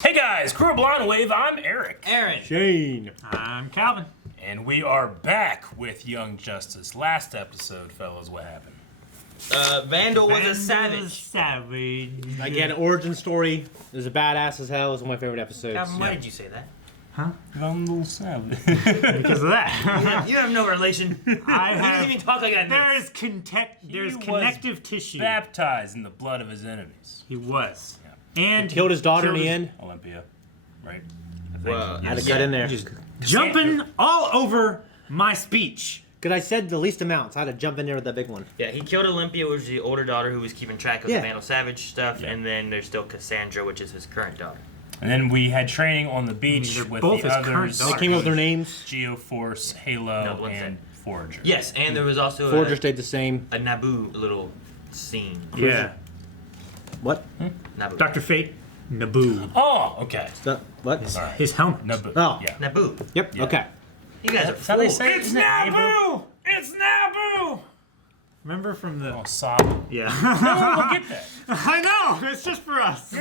Hey guys, Kuro Blind Wave, I'm Eric. Aaron. Shane. I'm Calvin. And we are back with Young Justice. Last episode, fellas, what happened? Vandal was a savage. Savage. Again, origin story. It was a badass as hell. It was one of my favorite episodes. Calvin, why did you say that? Huh? Vandal Savage. Because of that. You have no relation. I You have. didn't even talk like that. There's connective tissue. Baptized in the blood of his enemies. He was. Yeah. And Killed his daughter in the end. Olympia, right? Well, Had to cut in there. Just jumping all over my speech. Because I said the least amount, so I had to jump in there with the big one. Yeah, he killed Olympia, which was the older daughter who was keeping track of Yeah. the Vandal Savage stuff, Yeah. and then there's still Cassandra, which is his current daughter. And then we had training on the beach They're with both the his current others. daughters. They came up with their names. Geoforce, Halo, No, what's and Forager. Yes, and there was also Forger stayed the same. a Naboo little scene. Yeah. What? Naboo. Dr. Fate. Naboo. Oh, okay. What? Sorry. His helmet. Naboo. Oh. Yeah. Naboo. Yep, Yeah. okay. You guys are That's how they fools. say it. It's Isn't it Naboo! It's Naboo! Remember from the... Oh, sob. Yeah. No one will get that. I know! It's just for us.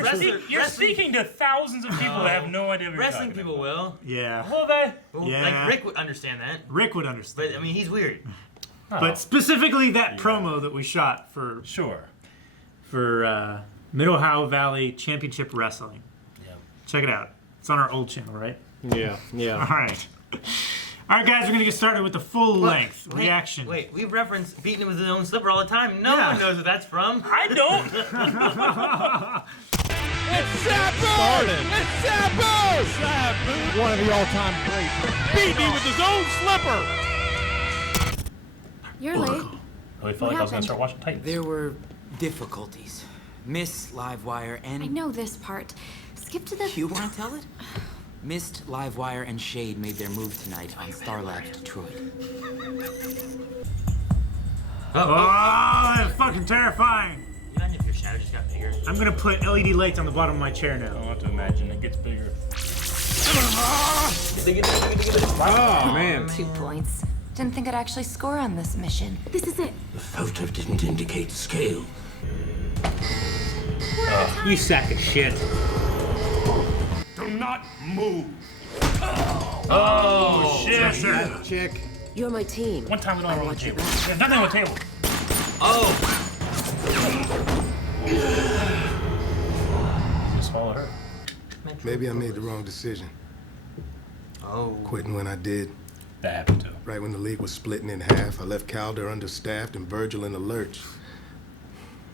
You're speaking to thousands of people that have no idea what you're Wrestling talking people about. will. Yeah. Will they? Well, Yeah. Like Rick would understand that. Rick would understand. But I mean, he's weird. Oh, But specifically that promo that we shot for sure. Middle Ohio Valley Championship Wrestling. Yeah. Check it out. It's on our old channel, right? Yeah, yeah. All right. All right, guys, we're going to get started with the full-length reaction. Wait, we reference beating him with his own slipper all the time. No Yeah. one knows what that's from. I don't. One of the all-time greats. Beat me with his own slipper. You're late. I felt like I was going to start watching Titans. There were difficulties. Miss Livewire and... I know this part. Skip to the... You want to tell it? Mist, Livewire, and Shade made their move tonight on Starlabs Detroit. Oh, that's fucking terrifying. Imagine if your shadow just got bigger. I'm going to put LED lights on the bottom of my chair I now. don't have to imagine it gets bigger. Oh, man. 2 points. Didn't think I'd actually score on this mission. This is it. The photo didn't indicate scale. You sack of shit. Do not move. Oh, shit. Chick. You're my team. One time we don't have on the table. There's nothing on the table. Oh! Just follow her. Maybe I made the wrong decision, Oh. quitting when I did. That happened too. Right when the league was splitting in half, I left Calder understaffed and Virgil in the lurch.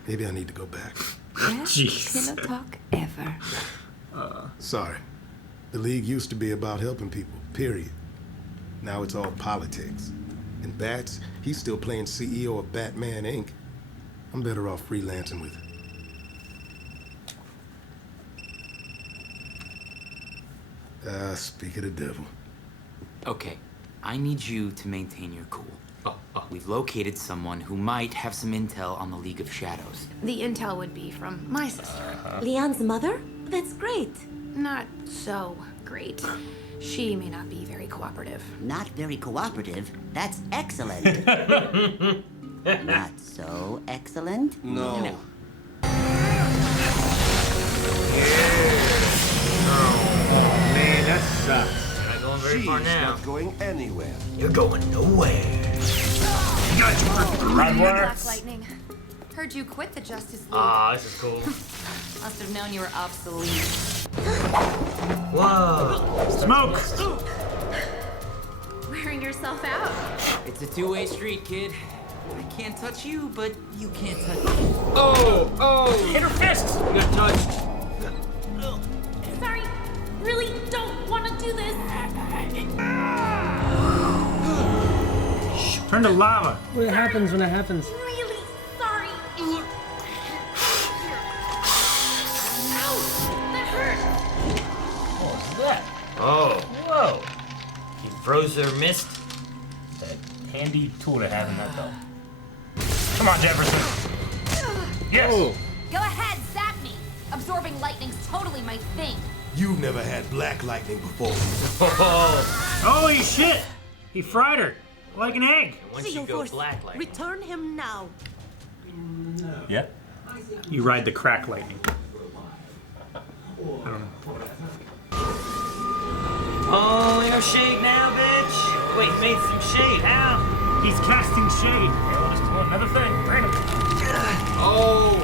Maybe I need to go back. Jeez. Pillow talk ever. Sorry. The league used to be about helping people, period. Now it's all politics. And Bats, he's still playing CEO of Batman Inc. I'm better off freelancing with it. Speak of the devil. Okay, I need you to maintain your cool. We've located someone who might have some intel on the League of Shadows. The intel would be from my sister. Leon's mother? That's great. Not so great. She may not be very cooperative. Not very cooperative. That's excellent. Not so excellent? No. Man, that sucks. You're not going very far now. not going anywhere. You're going nowhere. Hardware. Black Lightning. Heard you quit the Justice League. Ah, this is cool. Must have known you were obsolete. Whoa. Smoke! Wearing yourself out. It's a two-way street, kid. I can't touch you, but you can't touch me. Oh! Hit her fist. You got touched. Sorry. Really don't want to do this. Turn to lava. What happens when it happens? Really sorry. Ow! That hurt. What's that? Oh. Whoa. He froze her mist. That handy tool to have in that belt. Come on, Jefferson. Yes. Oh. Go ahead, zap me. Absorbing lightning's totally my thing. You've never had black lightning before. Oh. Holy shit! He fried her like an egg. Once you go black like Return him now. Yeah. You ride the crack lightning. Oh, no shade now, bitch. Wait, made some shade. How? He's casting shade. Yeah, we'll just do another thing. Random. Oh.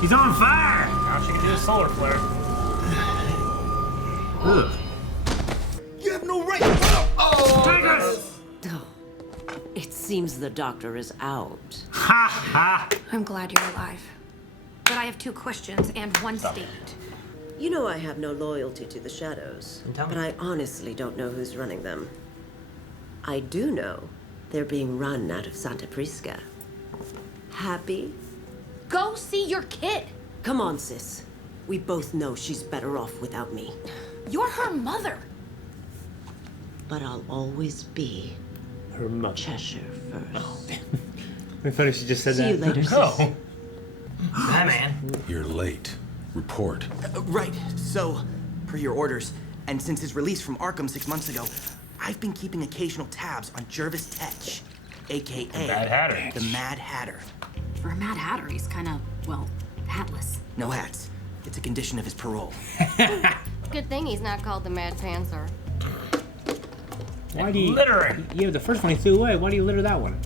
He's on fire. Now she can do a solar flare. Ugh. You have no right. Tigers! It seems the doctor is out. Ha ha! I'm glad you're alive. But I have 2 questions and 1 statement. You know I have no loyalty to the Shadows, tell me. but I honestly don't know who's running them. I do know they're being run out of Santa Prisca. Happy? Go see your kid. Come on, sis. We both know she's better off without me. You're her mother. But I'll always be Her mother. Cheshire first. I thought she just said See that. you later, sis. No. Hi, man. You're late. Report. Right. So, per your orders, and since his release from Arkham 6 months ago, I've been keeping occasional tabs on Jervis Tetch, aka Mad Hatter. the Mad Hatter. For a Mad Hatter, he's kind of, well, hatless. No hats. It's a condition of his parole. Good thing he's not called the Mad Panther. Why do you Littering. Yeah, the first one he threw away. Why do you litter that one?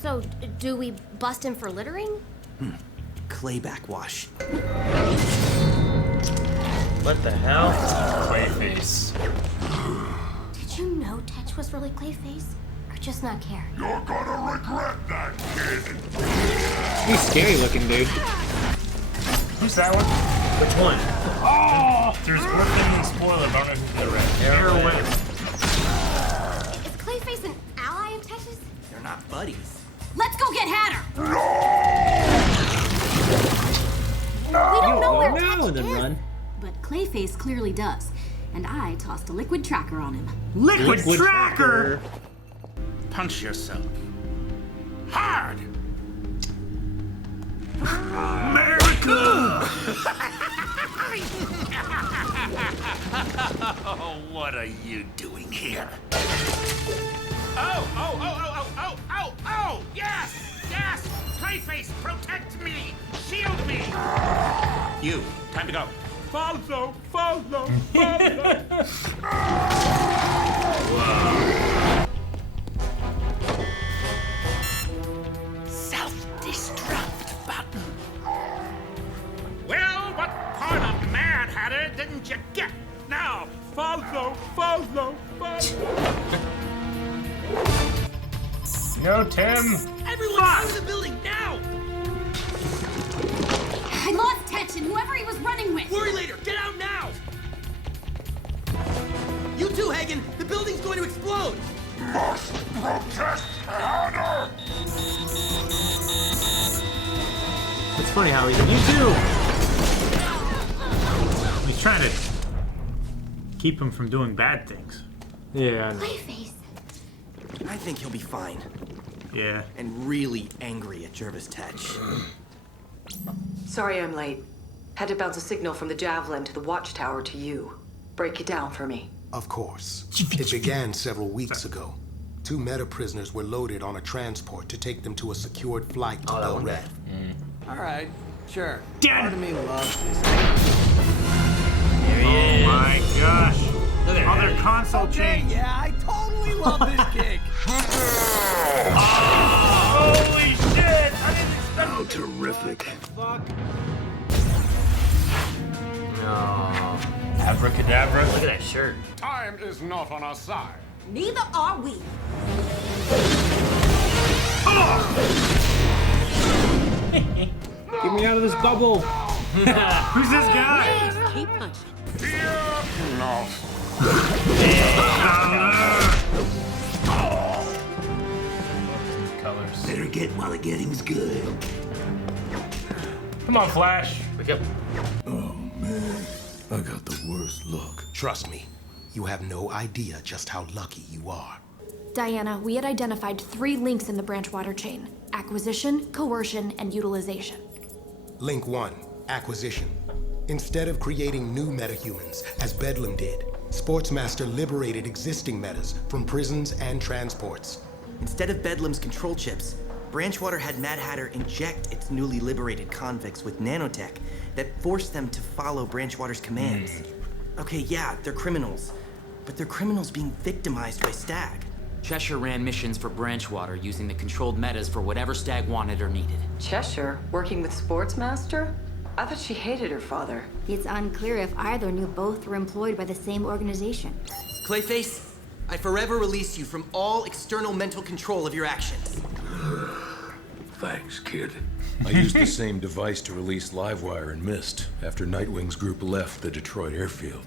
So, do we bust him for littering? Clay backwash. What the hell? Clayface. Did you know Tetch was really Clayface? Or just not care? You're gonna regret that, kid. He's scary looking, dude. Who's that one? Which one? Oh! There's one thing in the spoiler, but I don't know who's the red. Heroin. Is Clayface an ally of Tetch's? They're not buddies. Let's go get Hatter! We don't know where No, Tetch then is. run. But Clayface clearly does, and I tossed a liquid tracker on him. Liquid tracker. Punch yourself. Hard! America. Oh, what are you doing here? Oh! Yes! Yes! Clayface, protect me! Shield me! You, time to go. Follow! Self-destruct button. Well, what part of Mad Hatter didn't you get? Now, follow! No, Tim. Everyone out of the building now! I lost Tetch and whoever he was running with. Worry later. Get out now! You too, Hagen. The building's going to explode. Must protect Hatter! It's funny how he's like, you too. He's trying to keep him from doing bad things. Yeah, I know. Clayface. I think he'll be fine. Yeah. And really angry at Jervis Tetch. Sorry I'm late. Had to bounce a signal from the Javelin to the watchtower to you. Break it down for me. Of course. It began several weeks ago. 2 meta prisoners were loaded on a transport to take them to a secured flight to Bel Red. All right, sure. Dead. Me loves this. Oh my gosh. Look at Other that. console change. Yeah, I totally love this kick. Holy shit! I didn't expect. How terrific. No. Abracadabra. Look at that shirt. Time is not on our side. Neither are we. Get me out of this bubble. Who's this guy? Keep punching. No. Colors. Better get while the getting's good. Come on, Flash. Wake up. Oh, man. I got the worst luck. Trust me, you have no idea just how lucky you are. Diana, we had identified 3 links in the Branchwater chain: acquisition, coercion, and utilization. Link 1, acquisition. Instead of creating new metahumans, as Bedlam did, Sportsmaster liberated existing metas from prisons and transports. Instead of Bedlam's control chips, Branchwater had Mad Hatter inject its newly liberated convicts with nanotech that forced them to follow Branchwater's commands. Okay, yeah, they're criminals, but they're criminals being victimized by Stag. Cheshire ran missions for Branchwater using the controlled metas for whatever Stag wanted or needed. Cheshire, working with Sportsmaster? I thought she hated her father. It's unclear if either knew both were employed by the same organization. Clayface, I forever release you from all external mental control of your actions. Thanks, kid. I used the same device to release Livewire and Mist after Nightwing's group left the Detroit airfield.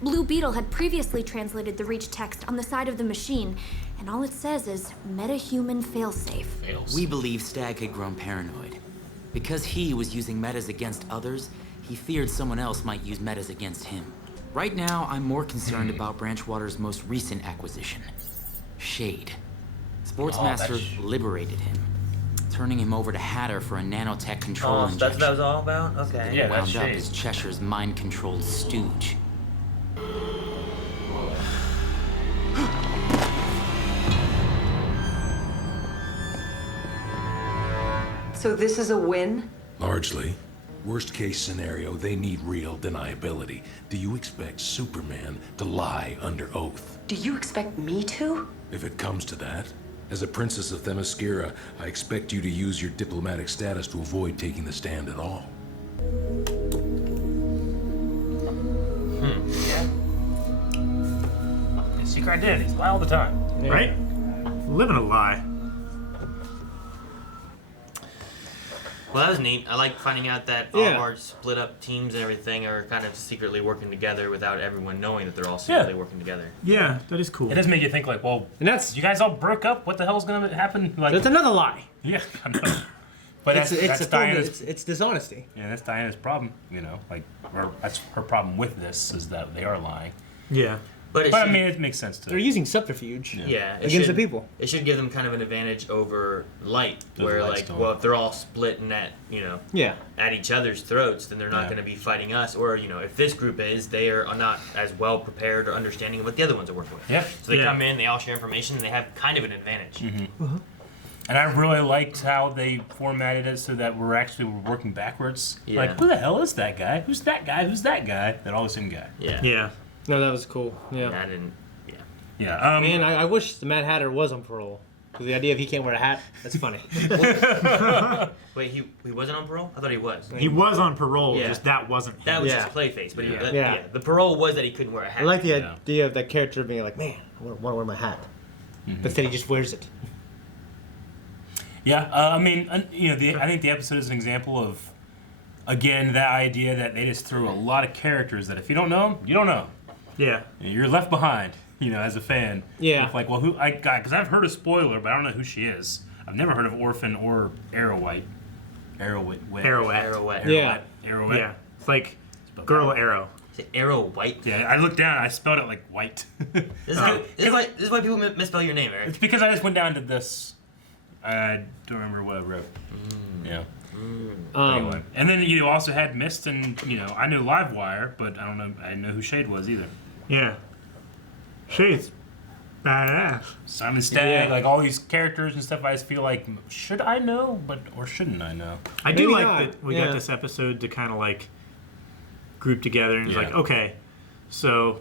Blue Beetle had previously translated the Reach text on the side of the machine, and all it says is metahuman failsafe. We believe Stag had grown paranoid. Because he was using metas against others, he feared someone else might use metas against him. Right now, I'm more concerned about Branchwater's most recent acquisition, Shade. Sportsmaster liberated him, turning him over to Hatter for a nanotech control injection. That's what that was all about? Okay. He wound up as Cheshire's mind-controlled stooge. So this is a win? Largely. Worst case scenario, they need real deniability. Do you expect Superman to lie under oath? Do you expect me to? If it comes to that. As a princess of Themyscira, I expect you to use your diplomatic status to avoid taking the stand at all. Yeah. Secret identities, lie all the time. Yeah. Right? Living a lie. Well, that was neat. I like finding out that all of our split up teams and everything are kind of secretly working together without everyone knowing that they're all secretly working together. Yeah, that is cool. It does make you think, like, well, and that's you guys all broke up. What the hell's gonna happen? Like, that's another lie. Yeah, I know. But that's Diana's. It's dishonesty. Yeah, that's Diana's problem. You know, like, or that's her problem with this is that they are lying. Yeah. But I mean, it makes sense to. They're using subterfuge. Yeah, against the people. It should give them kind of an advantage over Light, where Light's like, doing. well, if they're all split and at at each other's throats, then they're not going to be fighting us. Or if this group is, they are not as well prepared or understanding of what the other ones are working with. Yeah. So they come in, they all share information, and they have kind of an advantage. Mm-hmm. And I really liked how they formatted it so that we're working backwards. Yeah. Like, who the hell is that guy? Who's that guy? Who's that guy? They're all the same guy. Yeah. Yeah. No, that was cool. Yeah. I didn't. Yeah. Man, I wish the Mad Hatter was on parole. Because the idea of he can't wear a hat, that's funny. Wait, he wasn't on parole? I thought he was. He was on parole, just that wasn't him. That was his Clayface, but the parole was that he couldn't wear a hat. I like the idea of that character being like, man, I want to wear my hat. But instead he just wears it. Yeah, I mean, I think the episode is an example of, again, that idea that they just threw a lot of characters that if you don't know them, you don't know. Yeah. You're left behind, as a fan. Yeah. With like, well, because I've heard a spoiler, but I don't know who she is. I've never heard of Orphan or Arrowhead. Arrowhead. Yeah. Arrowhead. Yeah. It's like Girl Arrow. Is it Arrow White? Yeah, I looked down. I spelled it like white. This is why people misspell your name, Eric. It's because I just went down to this. I don't remember what I wrote. Yeah. Anyway. And then you also had Mist, and I knew Livewire, but I didn't know who Shade was either. Yeah. Shade's badass. Simon Stagg, like all these characters and stuff. I just feel like, should I know, or shouldn't I know? I do like that we got this episode to kind of like group together and it's like, okay, so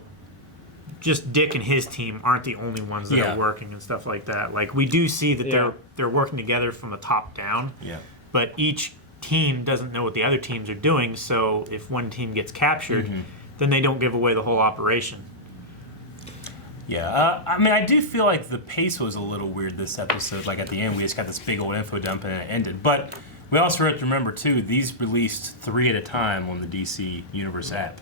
just Dick and his team aren't the only ones that are working and stuff like that. Like we do see that they're working together from the top down. Yeah. But each team doesn't know what the other teams are doing, so if one team gets captured, then they don't give away the whole operation. Yeah, I mean, I do feel like the pace was a little weird this episode. Like at the end, we just got this big old info dump and it ended. But we also have to remember too, these released 3 at a time on the DC Universe app.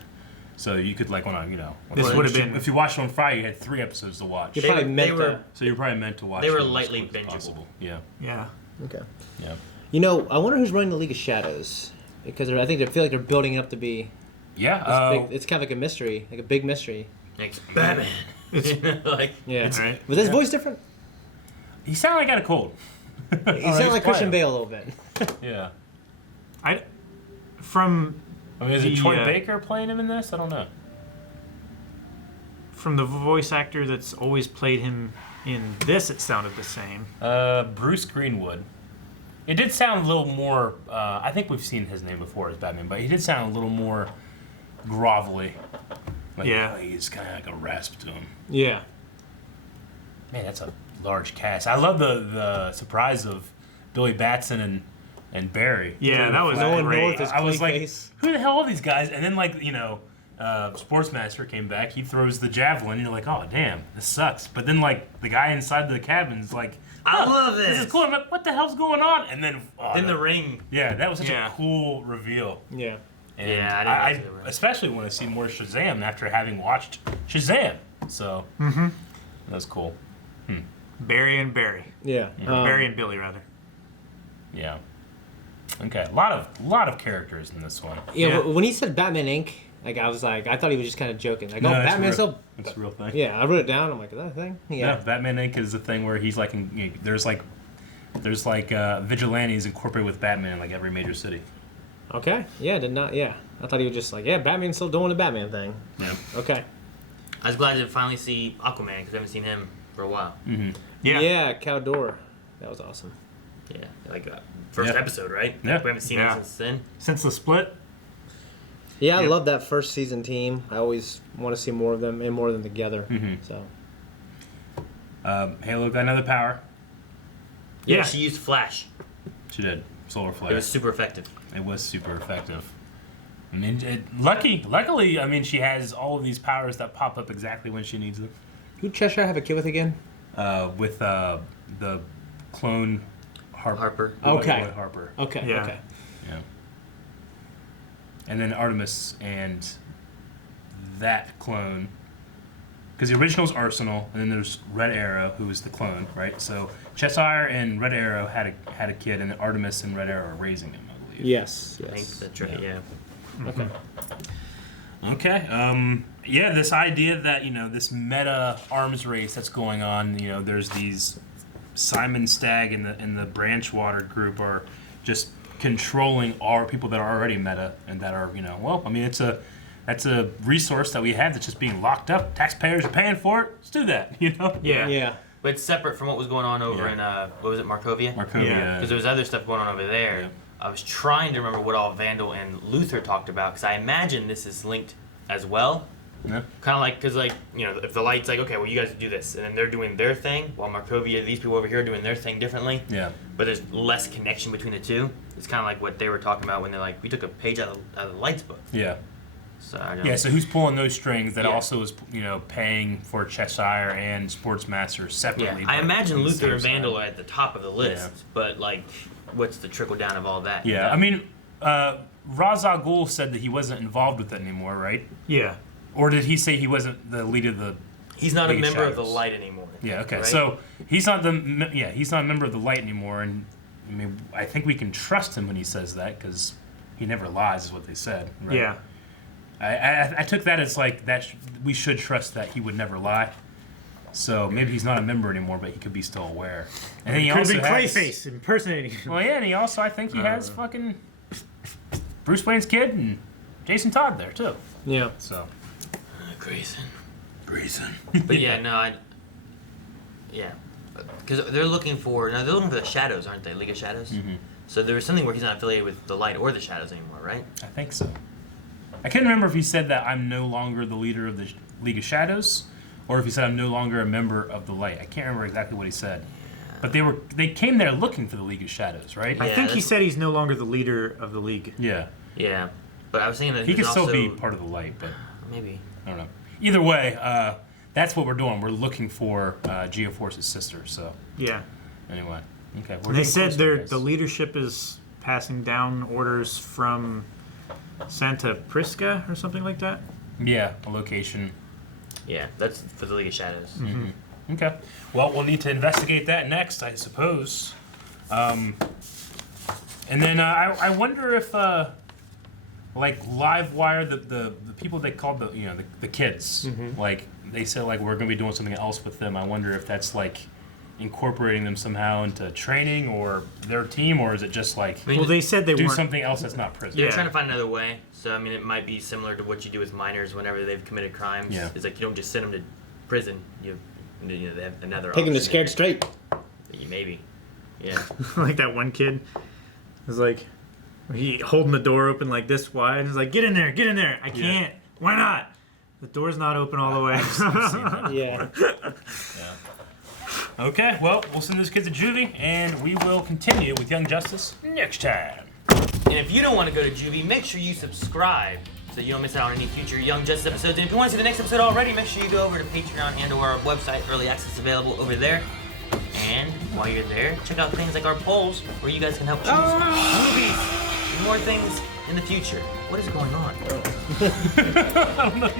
So you could this would have been if you watched it on Friday, you had 3 episodes to watch. So you're probably meant to watch. They were lightly bingeable. Possible. Yeah. Yeah. Okay. Yeah. I wonder who's running the League of Shadows because I feel like they're building it up to be. Yeah. It's kind of like a mystery, like a big mystery. Like Batman. Right. Was his voice different? He sounded like he had a cold. He sounded like Christian Bale a little bit. Yeah. Is it Troy Baker playing him in this? I don't know. From the voice actor that's always played him in this, it sounded the same. Bruce Greenwood. It did sound a little more. I think we've seen his name before as Batman, but he did sound a little more grovelly. Like, he's kind of like a rasp to him. Yeah. Man, that's a large cast. I love the surprise of Billy Batson and Barry. Yeah, that was great. I was like, who the hell are these guys? And then, like, Sportsmaster came back. He throws the javelin. You're like, oh, damn, this sucks. But then, like, the guy inside the cabin's like, I love this. This is cool. I'm like, what the hell's going on? And then... the ring. Yeah, that was such a cool reveal. Yeah. And I especially want to see more Shazam after having watched Shazam. So, that was cool. Barry and Barry. Yeah. Barry and Billy, rather. Yeah. Okay. A lot of characters in this one. Yeah. When he said Batman Inc., like I thought he was just kind of joking. Like, no, Batman's still. That's a real thing. Yeah, I wrote it down. I'm like, is that a thing? Yeah. No, Batman Inc. is the thing where he's like, there's like vigilantes incorporated with Batman in like every major city. Okay. Yeah. Did not. Yeah. I thought he was just like, yeah, Batman's still doing the Batman thing. Yeah. Okay. I was glad to finally see Aquaman because I haven't seen him for a while. Mm-hmm. Yeah. Yeah. Caldor. That was awesome. Yeah. Like first episode, right? Yeah. We haven't seen him since then. Since the split. Yeah, I love that first season team. I always want to see more of them and more of them together. So. Halo got another power. Yeah, she used Flash. She did. Solar flare. It was super effective. It was super effective. I mean, luckily, I mean, she has all of these powers that pop up exactly when she needs them. Who Cheshire have a kid with again? With the clone Harper. Okay. Harper. Okay. Yeah. Okay. Yeah. And then Artemis and that clone. Because the original's Arsenal, and then there's Red Arrow, who is the clone, right? So Cheshire and Red Arrow had a kid, and then Artemis and Red Arrow are raising him, I believe. Yes. I think that's right. Yeah. Okay. Okay. Yeah, this idea that, this meta arms race that's going on, there's these Simon Stagg and the Branchwater group are just controlling our people that are already meta and that are, that's a resource that we have that's just being locked up. Taxpayers are paying for it. Let's do that, Yeah. Yeah. But it's separate from what was going on over in, what was it, Markovia? Markovia. Because there was other stuff going on over there. Yeah. I was trying to remember what all Vandal and Luther talked about, because I imagine this is linked as well. Yeah. Kind of like, because if the light's like, okay, well, you guys do this, and then they're doing their thing, while Markovia, these people over here are doing their thing differently. Yeah. But there's less connection between the two. It's kind of like what they were talking about when they're like, we took a page out of the Lights book. Yeah. So I don't Yeah, so who's pulling those strings that Yeah. also is, paying for Cheshire and Sportsmaster separately? Yeah, I but imagine on the Luther same and Vandal side. are at the top of the list, Yeah. but like, what's the trickle down of all that? Yeah, I mean, Ra's al Ghul said that he wasn't involved with it anymore, right? Yeah. Or did he say he wasn't the leader of the? He's not a League of member of the Shadows? Light anymore. Yeah. Okay. right? So he's not he's not a member of the Light anymore, and I mean, I think we can trust him when he says that because he never lies, is what they said. Right? Yeah. I took that as like that. We should trust that he would never lie. So maybe he's not a member anymore, but he could be still aware. And then he Could also be has, Clayface impersonating him. Well, yeah, and he also, I think he has fucking Bruce Wayne's kid and Jason Todd there too. Yeah. So Grayson. But Yeah, no, yeah, because they're looking for the Shadows, aren't they? League of Shadows. Mm-hmm. So there was something where he's not affiliated with the Light or the Shadows anymore, right? I think so. I can't remember if he said that I'm no longer the leader of the League of Shadows, or if he said I'm no longer a member of the Light. I can't remember exactly what he said. But they came there looking for the League of Shadows, right? I think he said he's no longer the leader of the League. Yeah. Yeah, but I was thinking that He could was still also, be part of the Light, but maybe. I don't know. Either way, that's what we're doing. We're looking for Geoforce's sister. So Yeah. anyway, okay. They said the leadership is passing down orders from Santa Prisca or something like that. Yeah, a location. Yeah, that's for the League of Shadows. Mm-hmm. Okay. Well, we'll need to investigate that next, I suppose. And then I wonder if, like Livewire, the people they called the kids, like they said like we're gonna be doing something else with them. I wonder if that's like incorporating them somehow into training or their team, or is it just like Well, they said they do weren't. something else that's not prison? They're trying to find another way. So I mean, it might be similar to what you do with minors whenever they've committed crimes. Yeah. It's like you don't just send them to prison. They have another. Take them to option Scared there. Straight. Maybe. Yeah. Like that one kid was like, he holding the door open like this wide, and he's like, get in there. I can't. Why not? The door's not open all the way. Yeah. Okay, well, we'll send this kid to juvie, and we will continue with Young Justice next time. And if you don't want to go to juvie, make sure you subscribe so you don't miss out on any future Young Justice episodes. And if you want to see the next episode already, make sure you go over to Patreon and or our website. Early access available over there. And while you're there, check out things like our polls where you guys can help choose movies and more things in the future. What is going on? I don't know.